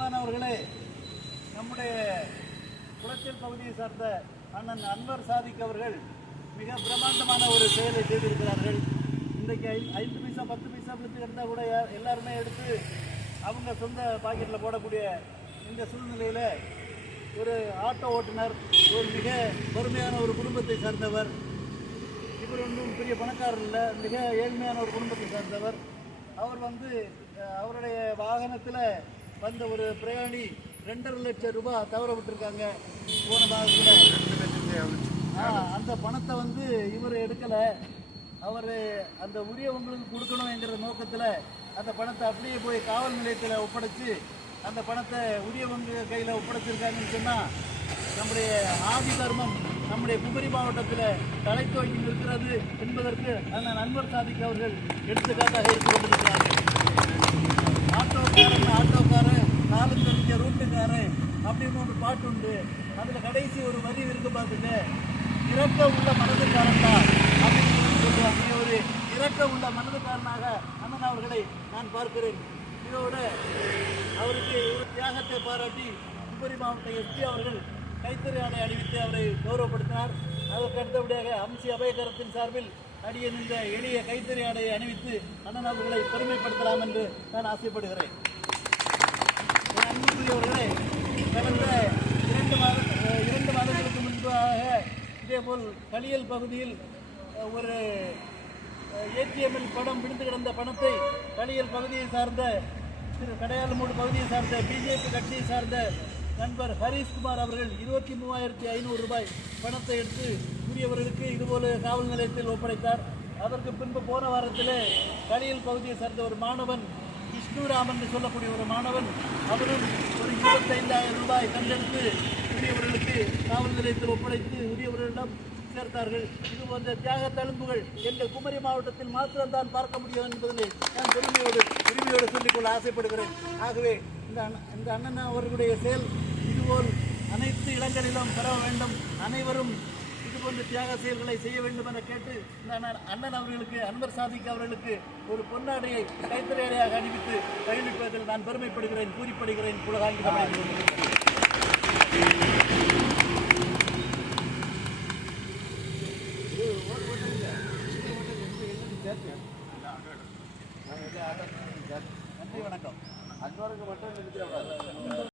மாணவர்களே நம்முடைய குளச்சல் பகுதியை சார்ந்த அண்ணன் அன்வர் சாதிக் அவர்கள் மிக பிரம்மாண்டமான ஒரு செயலை செய்திருக்கிறார்கள். இன்றைக்கு ஐ- ஐந்து பைசா பத்து பைசா விழுத்து இருந்தால் கூட எல்லாருமே எடுத்து அவங்க சொந்த பாக்கெட்டில் போடக்கூடிய இந்த சூழ்நிலையில் ஒரு ஆட்டோ ஓட்டுநர் ஒரு மிக வறுமையான ஒரு குடும்பத்தை சார்ந்தவர் இவர் ஒன்றும் பெரிய பணக்காரர் இல்லை மிக ஏழ்மையான ஒரு குடும்பத்தை சார்ந்தவர். அவர் வந்து அவருடைய வாகனத்தில் வந்த ஒரு பிரயாணி ரெண்டரை லட்சம் ரூபாய் தவற விட்டுருக்காங்க. போன மாதத்தில் ஆ, அந்த பணத்தை வந்து இவர் எடுக்கலை. அவர் அந்த உரியவங்களுக்கு கொடுக்கணுங்கிற நோக்கத்தில் அந்த பணத்தை அப்படியே போய் காவல் நிலையத்தில் ஒப்படைச்சு அந்த பணத்தை உரியவங்க கையில் ஒப்படைச்சிருக்காங்கன்னு சொன்னால் நம்முடைய ஆதி தர்மம் நம்முடைய குமரி மாவட்டத்தில் தலை தோங்கி நிற்கிறது என்பதற்கு அந்த நண்பர் சாதிக்கு அவர்கள் எடுத்துக்காட்டாக இருந்து கொண்டிருக்கிறார்கள். நாலும் ரூட்டுக்காரன் அப்படின்னு ஒரு பாட்டு உண்டு. அதில் கடைசி ஒரு வரி இருக்கு பார்த்துட்டு இறக்க உள்ள மனதுக்காரன் தான் அப்படின்னு சொல்லுவாங்க. ஒரு இறக்க உள்ள மனதுக்காரனாக அண்ணன் அவர்களை நான் பார்க்கிறேன். இதோட அவருக்கு ஒரு தியாகத்தை பாராட்டி குமரி மாவட்ட எஸ்பி அவர்கள் கைத்தறி ஆடை அணிவித்து அவரை கௌரவப்படுத்தினார். அதற்கு அடுத்தபடியாக அம்சி அபயகரத்தின் சார்பில் அடியே நின்ற எளிய கைத்தறி ஆடையை அணிவித்து அண்ணன் அவர்களை பெருமைப்படுத்தலாம் என்று நான் ஆசைப்படுகிறேன். அன்புக்குரியவர்களே கடந்த இரண்டு மாத இரண்டு மாதங்களுக்கு முன்பாக இதேபோல் களியல் பகுதியில் ஒரு ஏடிஎம்மில் பணம் விழுந்து கிடந்த பணத்தை களியல் பகுதியை சார்ந்த திரு கடையாளமூடு பகுதியை சார்ந்த பிஜேபி கட்சியை சார்ந்த நண்பர் ஹரீஷ்குமார் அவர்கள் இருபத்தி மூவாயிரத்தி ஐநூறு ரூபாய் பணத்தை எடுத்து உரியவர்களுக்கு இதுபோல காவல் நிலையத்தில் ஒப்படைத்தார். அதற்கு பின்பு போன வாரத்தில் களியல் பகுதியை சார்ந்த ஒரு மாணவன் விஷ்ணுராமன் என்று சொல்லக்கூடிய ஒரு மாணவன் அவரும் ஒரு இருபத்தைந்தாயிரம் ரூபாய் கண்டெடுத்து உரியவர்களுக்கு காவல் நிலையத்தில் ஒப்படைத்து உரியவர்களிடம் சேர்த்தார்கள். இது போன்ற தியாக தழும்புகள் எங்கள் குமரி மாவட்டத்தில் மாத்திரம்தான் பார்க்க முடியும் என்பதிலே நான் பெருமையோடு உரிமையோடு சொல்லிக்கொள்ள ஆசைப்படுகிறேன். ஆகவே இந்த இந்த அண்ணன் அவர்களுடைய செயல் இதுபோல் அனைத்து இடங்களிலும் பெற வேண்டும். அனைவரும் இதுபோன்ற தியாக செயல்களை செய்ய வேண்டும் என கேட்டு நான் அண்ணன் அவர்களுக்கு அன்பர் சாதிக்கு அவர்களுக்கு ஒரு பொன்னாடையை கைத்திரையாக அணிவித்து பயணிப்பதில் நான் பெருமைப்படுகிறேன் கூறிப்படுகிறேன் உலகாங்கி நன்றி வணக்கம் அன்னோருக்கு மட்டும் நினைச்சிடக்கூடாது